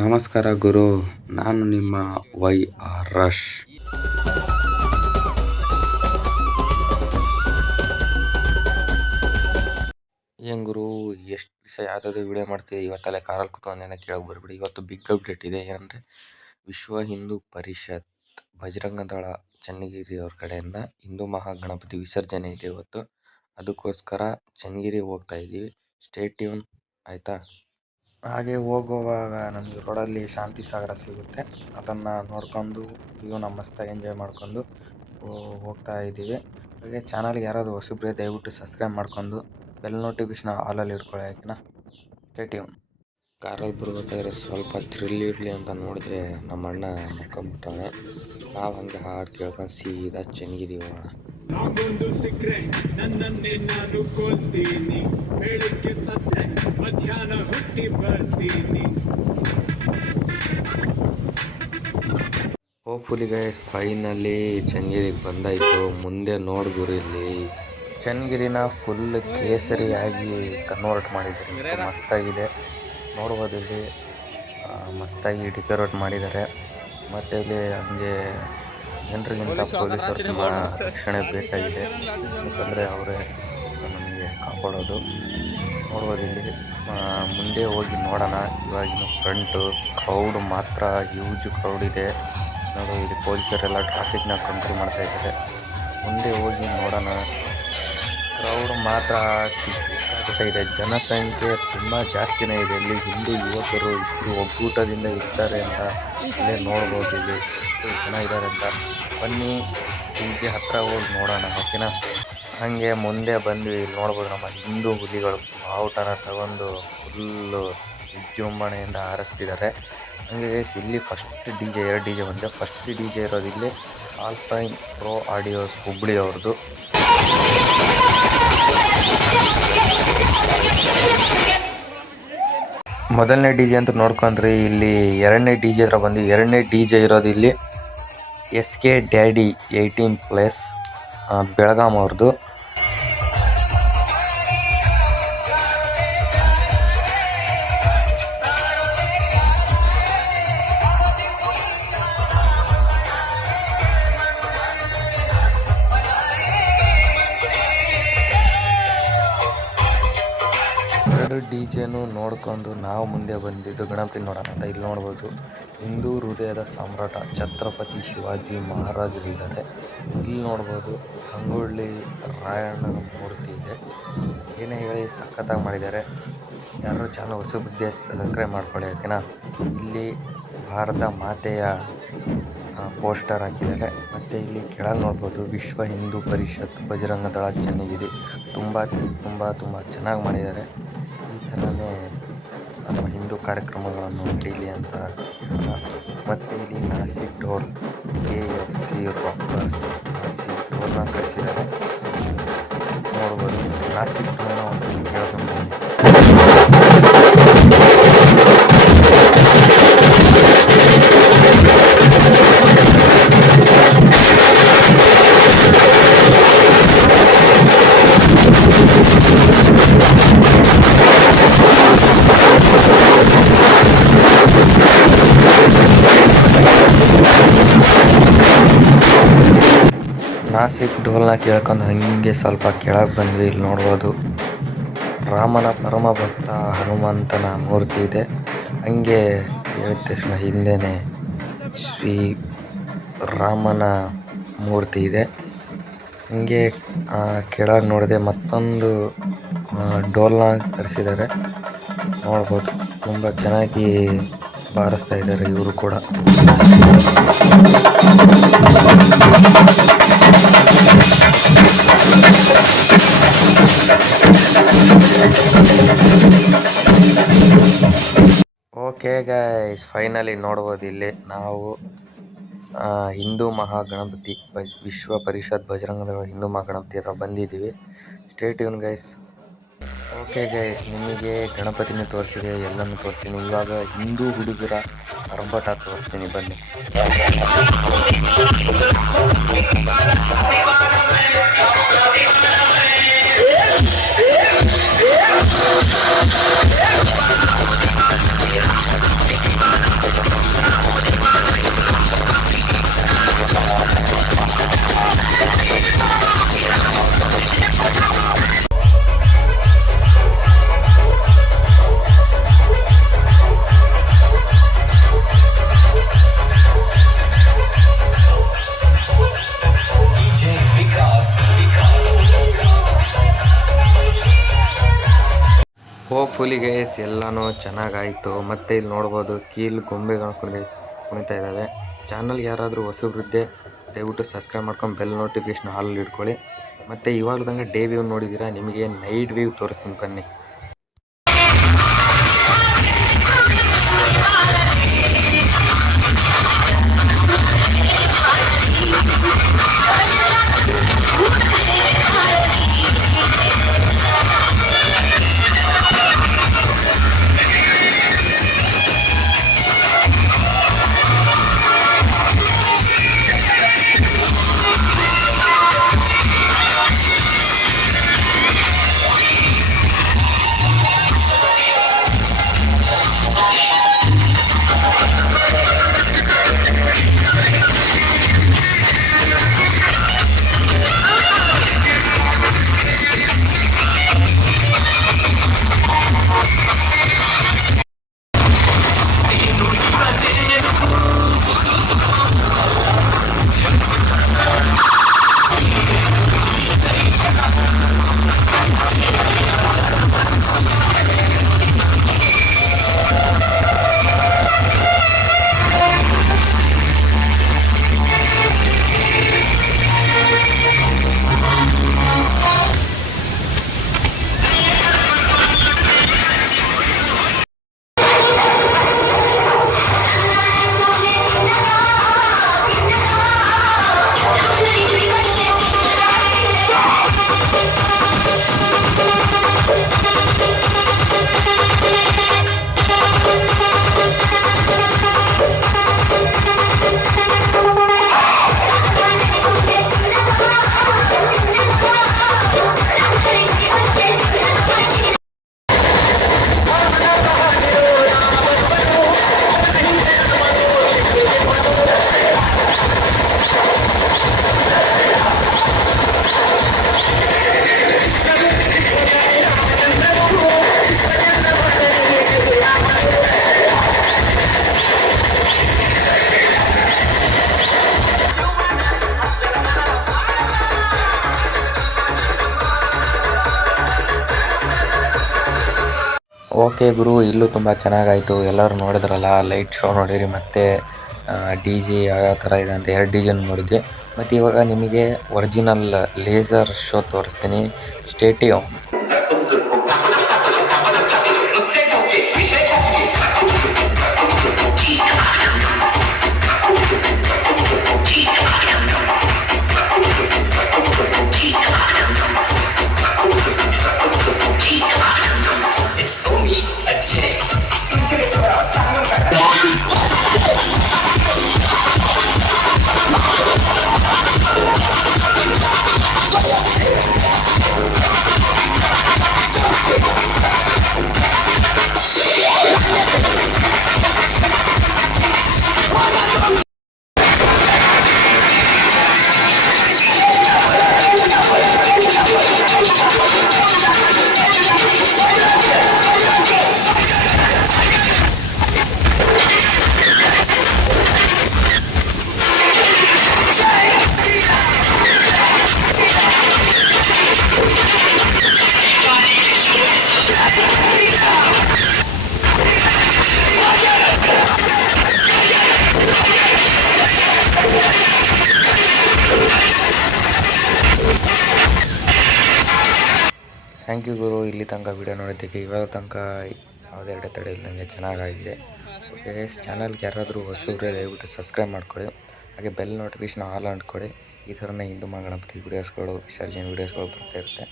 ನಮಸ್ಕಾರ ಗುರು, ನಾನು ನಿಮ್ಮ ವೈ.ಆರ್. ರಶ್. ಏನು ಗುರು, ಎಷ್ಟು ದಿವಸ ಯಾವುದಾದ್ರು ವಿಡಿಯೋ ಮಾಡ್ತೀವಿ, ಇವತ್ತಲ್ಲೇ ಕಾರಲ್ಲಿ ಕೂತ್ಕೊಂಡೇನೆ ಕೇಳೋಕೆ ಬರ್ಬಿಡಿ. ಇವತ್ತು ಬಿಗ್ ಅಪ್ಡೇಟ್ ಇದೆ. ಏನಂದರೆ ವಿಶ್ವ ಹಿಂದೂ ಪರಿಷತ್ ಬಜರಂಗ ದಳ ಚನ್ನಗಿರಿ ಅವ್ರ ಕಡೆಯಿಂದ ಹಿಂದೂ ಮಹಾಗಣಪತಿ ವಿಸರ್ಜನೆ ಇದೆ ಇವತ್ತು. ಅದಕ್ಕೋಸ್ಕರ ಚನ್ನಗಿರಿ ಹೋಗ್ತಾ ಇದ್ದೀವಿ. ಸ್ಟೇ ಟ್ಯೂನ್ ಆಯಿತಾ. ಹಾಗೆ ಹೋಗುವಾಗ ನಮಗೆ ರೋಡಲ್ಲಿ ಶಾಂತಿ ಸಾಗರ ಸಿಗುತ್ತೆ, ಅದನ್ನು ನೋಡ್ಕೊಂಡು ವ್ಯೂನ ಮಸ್ತಾಗಿ ಎಂಜಾಯ್ ಮಾಡ್ಕೊಂಡು ಹೋಗ್ತಾ ಇದ್ದೀವಿ. ಹಾಗೆ ಚಾನಲ್ಗೆ ಯಾರಾದರೂ ಹೊಸಬ್ರೆ ದಯವಿಟ್ಟು ಸಬ್ಸ್ಕ್ರೈಬ್ ಮಾಡ್ಕೊಂಡು ಬೆಲ್ ನೋಟಿಫಿಕೇಶನ್ ಆಲಲ್ಲಿ ಇಟ್ಕೊಳ್ಳಿ, ಆಯ್ಕೆನಾ. Stay tune. ಕಾರಲ್ಲಿ ಬರ್ಬೇಕಾದ್ರೆ ಸ್ವಲ್ಪ ಥ್ರಿಲ್ ಇರಲಿ ಅಂತ ನೋಡಿದ್ರೆ ನಮ್ಮ ಅಣ್ಣ ಮಕ್ಕೊಂಬಿಟ್ಟವನೆ. ನಾವು ಹಂಗೆ ಹಾಡು ಕೇಳ್ಕೊಂಡು ಸೀದಾ ಚನ್ನಗಿರಿ ಹೋಗೋಣ. ನಾವೊಂದು ಸಿಕ್ಕರೆ ನನ್ನನ್ನೇ ನಾನು ಕೊಲ್ತೀನಿ, ಬೆಳಿಗ್ಗೆ ಸತ್ತೆ ಮಧ್ಯಾಹ್ನ ಹುಟ್ಟಿ ಬರ್ತೀನಿ. ಹೋಪ್ಫುಲಿ ಗೈಸ್ ಫೈನಲಿ ಚನ್ನಗಿರಿಗೆ ಬಂದಾಯಿತು. ಮುಂದೆ ನೋಡ್ಗುರು, ಇಲ್ಲಿ ಚನ್ನಗಿರಿನ ಫುಲ್ ಕೇಸರಿಯಾಗಿ ಕನ್ವರ್ಟ್ ಮಾಡಿದ್ದಾರೆ. ಮಸ್ತಾಗಿದೆ ನೋಡ್ಬೋದು. ಇಲ್ಲಿ ಮಸ್ತಾಗಿ ಡೆಕೋರೇಟ್ ಮಾಡಿದ್ದಾರೆ. ಮತ್ತು ಇಲ್ಲಿ ಹಂಗೆ ಜನರಿಗಿಂತ ಪೊಲೀಸರು ತುಂಬ ರಕ್ಷಣೆ ಬೇಕಾಗಿದೆ, ಯಾಕಂದರೆ ಅವರೇ ನಮಗೆ ಕಾಪಾಡೋದು. ನೋಡ್ಬೋದು ಇಲ್ಲಿ ಮುಂದೆ ಹೋಗಿ ನೋಡೋಣ. ಇವಾಗಿನ ಫ್ರಂಟು ಕ್ರೌಡ್ ಮಾತ್ರ ಹ್ಯೂಜ್ ಕ್ರೌಡ್ ಇದೆ. ನೋಡು, ಇಲ್ಲಿ ಪೊಲೀಸರೆಲ್ಲ ಟ್ರಾಫಿಕ್ನ ಕಂಟ್ರೋಲ್ ಮಾಡ್ತಾ ಇದ್ದಾರೆ. ಮುಂದೆ ಹೋಗಿ ನೋಡೋಣ. ಕ್ರೌಡ್ ಮಾತ್ರ ಸಿಕ್ಕಾಗಿದೆ, ಜನಸಂಖ್ಯೆ ತುಂಬ ಜಾಸ್ತಿನೇ ಇದೆ. ಇಲ್ಲಿ ಹಿಂದೂ ಯುವಕರು ಇಷ್ಟು ಒಕ್ಕೂಟದಿಂದ ಇರ್ತಾರೆ ಅಂತ ಇಲ್ಲೇ ನೋಡ್ಬೋದು. ಇಲ್ಲಿ ಎಷ್ಟು ಜನ ಇದ್ದಾರೆ ಅಂತ. ಬನ್ನಿ DJ ಹತ್ರ ಹೋಗಿ ನೋಡೋಣ, ಓಕೆನಾ. ಹಾಗೆ ಮುಂದೆ ಬಂದ್ವಿ. ಇಲ್ಲಿ ನೋಡ್ಬೋದು ನಮ್ಮ ಹಿಂದೂ ಹುಲಿಗಳು ಬಾವುಟನ ತಗೊಂಡು ಫುಲ್ಲು ವಿಜೃಂಭಣೆಯಿಂದ ಹಾರಿಸ್ತಿದ್ದಾರೆ. ಹಾಗೆ ಇಲ್ಲಿ ಫಸ್ಟ್ DJ, 2 DJ ಬಂದಿದೆ. ಫಸ್ಟ್ DJ ಇರೋದು ಇಲ್ಲಿ ಆಲ್ಫೈನ್ ಪ್ರೋ ಆಡಿಯೋಸ್ ಹುಬ್ಬಳ್ಳಿ ಅವ್ರದ್ದು. ಮೊದಲನೇ DJ ಅಂತ ನೋಡ್ಕೊಂಡ್ರಿ. ಇಲ್ಲಿ 2ನೇ DJ ಹತ್ರ ಬಂದು 2ನೇ DJ ಇರೋದು ಇಲ್ಲಿ SK ಡ್ಯಾಡಿ 18+ ಬೆಳಗಾಂ ಅವ್ರದ್ದು. DJನು ನೋಡ್ಕೊಂಡು ನಾವು ಮುಂದೆ ಬಂದಿದ್ದು ಗಣಪತಿ ನೋಡೋಣ ಅಂತ. ಇಲ್ಲಿ ನೋಡ್ಬೋದು ಹಿಂದೂ ಹೃದಯದ ಸಾಮ್ರಾಟ ಛತ್ರಪತಿ ಶಿವಾಜಿ ಮಹಾರಾಜರು ಇದ್ದಾರೆ. ಇಲ್ಲಿ ನೋಡ್ಬೋದು ಸಂಗೊಳ್ಳಿ ರಾಯಣ್ಣನ ಮೂರ್ತಿ ಇದೆ. ಏನೇ ಹೇಳಿ ಸಖತ್ತಾಗಿ ಮಾಡಿದ್ದಾರೆ. ಯಾರು ಚಾನಲ್ ಹೊಸಬಿದ್ದೆ ಸಬ್ಸ್ಕ್ರೈಬ್ ಮಾಡ್ಕೊಳ್ಳಿ, ಓಕೆನಾ. ಇಲ್ಲಿ ಭಾರತ ಮಾತೆಯ ಪೋಸ್ಟರ್ ಹಾಕಿದ್ದಾರೆ. ಮತ್ತು ಇಲ್ಲಿ ಕೆಳಗೆ ನೋಡ್ಬೋದು ವಿಶ್ವ ಹಿಂದೂ ಪರಿಷತ್ ಬಜರಂಗ ದಳ ಚನ್ನಗಿರಿ. ತುಂಬ ತುಂಬ ತುಂಬ ಚೆನ್ನಾಗಿ ಮಾಡಿದ್ದಾರೆ. ಈ ಥರನೇ ನಮ್ಮ ಹಿಂದೂ ಕಾರ್ಯಕ್ರಮಗಳನ್ನು ನಡೀಲಿ ಅಂತ ಹೇಳೋಣ. ಮತ್ತು ಇಲ್ಲಿ ನಾಸಿಕ್ ಢೋಲ್ KFC ರಾಕರ್ಸ್ ನಾಸಿಕ್ ಢೋಲ್ನ ಕರೆಸಿದ್ದಾರೆ. ನೋಡ್ಬೋದು ನಾಸಿಕ್ ಢೋಲ್ನ ಒಂದ್ಸಲ ಕೇಳ್ಕೊಂಡು ಬನ್ನಿ. ನಾಸಿಕ್ ಢೋಲ್ನ ಕೇಳ್ಕೊಂಡು ಹಾಗೆ ಸ್ವಲ್ಪ ಕೆಳಗೆ ಬಂದ್ವಿ. ಇಲ್ಲಿ ನೋಡ್ಬೋದು ರಾಮನ ಪರಮ ಭಕ್ತ ಹನುಮಂತನ ಮೂರ್ತಿ ಇದೆ. ಹಂಗೆ ಹೇಳಿದ ತಕ್ಷಣ ಹಿಂದೆನೇ ಶ್ರೀ ರಾಮನ ಮೂರ್ತಿ ಇದೆ. ಹಂಗೆ ಕೆಳಗೆ ನೋಡಿದೆ ಮತ್ತೊಂದು ಢೋಲ್ನ ತರಿಸಿದ್ದಾರೆ. ನೋಡ್ಬೋದು ತುಂಬ ಚೆನ್ನಾಗಿ ಬಾರಿಸ್ತಾ ಇದ್ದಾರೆ ಇವರು ಕೂಡ. ಓಕೆ ಗೈಸ್, ಫೈನಲಿ ನೋಡ್ಬೋದು ಇಲ್ಲಿ ನಾವು ಹಿಂದೂ ಮಹಾಗಣಪತಿ ವಿಶ್ವ ಪರಿಷತ್ ಬಜರಂಗ ದಳ ಹಿಂದೂ ಮಹಾಗಣಪತಿ ಹತ್ರ ಬಂದಿದ್ದೀವಿ. Stay tune guys. Okay guys, ನಿಮಗೆ ಗಣಪತಿನೂ ತೋರಿಸಿದೆ, ಎಲ್ಲನೂ ತೋರಿಸ್ತೀನಿ. ಇವಾಗ ಹಿಂದೂ ಹುಡುಗರ ಅರ್ಭಟ ತೋರಿಸ್ತೀನಿ, ಬನ್ನಿ. ಫೈನಲಿ ಎಲ್ಲನೂ ಚೆನ್ನಾಗಾಯಿತು. ಮತ್ತು ಇಲ್ಲಿ ನೋಡ್ಬೋದು ಕೀಲು ಗೊಂಬೆಗಳು ಕುಣಿತಾ ಇದ್ದಾವೆ. ಚಾನಲ್ಗೆ ಯಾರಾದರೂ ಹೊಸಬ್ರಿದ್ದೆ ದಯವಿಟ್ಟು ಸಬ್ಸ್ಕ್ರೈಬ್ ಮಾಡ್ಕೊಂಡು ಬೆಲ್ ನೋಟಿಫಿಕೇಶನ್ ಹಾಲಲ್ಲಿ ಇಟ್ಕೊಳ್ಳಿ. ಮತ್ತು ಇವಾಗದಂಗೆ ಡೇ ವ್ಯೂ ನೋಡಿದ್ದೀರಾ, ನಿಮಗೆ ನೈಟ್ ವ್ಯೂ ತೋರಿಸ್ತೀನಿ ಬನ್ನಿ. ಓಕೆ ಗುರು, ಇಲ್ಲೂ ತುಂಬ ಚೆನ್ನಾಗಾಯಿತು. ಎಲ್ಲರೂ ನೋಡಿದ್ರಲ್ಲ, ಲೈಟ್ ಶೋ ನೋಡಿರಿ, ಮತ್ತು ಡಿ ಜೆ ಯಾವ ಥರ ಇದೆ ಅಂತ 2 DJ ನೋಡಿದ್ವಿ. ಮತ್ತು ಇವಾಗ ನಿಮಗೆ ಒರಿಜಿನಲ್ ಲೇಸರ್ ಶೋ ತೋರಿಸ್ತೀನಿ. Stay tune. ಥ್ಯಾಂಕ್ ಯು ಗುರು, ಇಲ್ಲಿ ತನಕ ವಿಡಿಯೋ ನೋಡಿದ್ದಕ್ಕೆ. ಇವಾಗ ತನಕ ಯಾವುದೇ ಅಡೆತಡೆ ಇಲ್ಲದಂಗೆ ಚೆನ್ನಾಗಾಗಿದೆ. ಓಕೆ, ಚಾನಲ್ಗೆ ಯಾರಾದರೂ ಹೊಸಬ್ರೆ ದಯವಿಟ್ಟು ಸಬ್ಸ್ಕ್ರೈಬ್ ಮಾಡ್ಕೊಳ್ಳಿ. ಹಾಗೆ ಬೆಲ್ ನೋಟಿಫಿಕೇಶನ್ ಆಲ್ ಅಂದ್ಕೊಳ್ಳಿ. ಈ ಥರನೇ ಹಿಂದೂ ಮಹಾಗಣಪತಿ ವೀಡಿಯೋಸ್ಗಳು, ವಿಸರ್ಜನೆ ವೀಡಿಯೋಸ್ಗಳು ಬರ್ತಾ ಇರುತ್ತೆ.